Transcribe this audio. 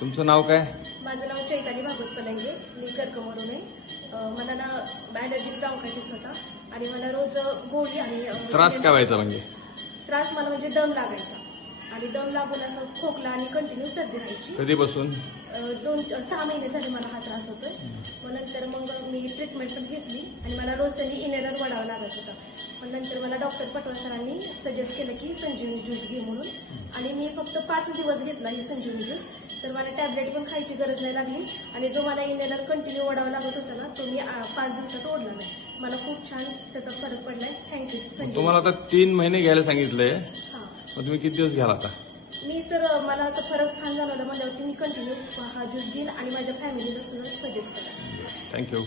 तुमचं नाव काय? माझं नाव चैताली भागवत पलंगे. मी कर्कमरून. आहे मला ना ॲलर्जिक ब्राऊंकायटिस होता आणि मला रोज गोळी आणि त्रास काय व्हायचा म्हणजे? त्रास मला म्हणजे दम लागायचा. आणि दम लागून असं खोकला आणि कंटिन्यू सर्दी राहायची. कधीपासून? दोन सहा महिने झाले मला हा त्रास होतोय. मग नंतर मग मी ट्रीटमेंट पण घेतली आणि मला रोज त्यांनी इनेलर वडावं लागत होता. पण नंतर मला डॉक्टर पटवा सरांनी सजेस्ट केलं की संजीवनी ज्यूस घे म्हणून. आणि मी फक्त पाच दिवस घेतला ही संजीवनी ज्यूस तर मला टॅबलेट पण खायची गरज नाही लागली. आणि जो मला इनेलर कंटिन्यू ओढावा लागत होता ना तो मी पाच दिवसात ओढला नाही. मला खूप छान त्याचा फरक पडलाय. थँक्यू संजीव तुम्हाला आता तीन महिने घ्यायला सांगितलंय. हां. मग तुम्ही किती दिवस घ्याल आता? मी सर मला आता फरक छान जाणवला. म्हणल्यावरती मी कंटिन्यू हा ज्यूस घेईन आणि माझ्या फॅमिलीला सुद्धा सजेस्ट करा. थँक्यू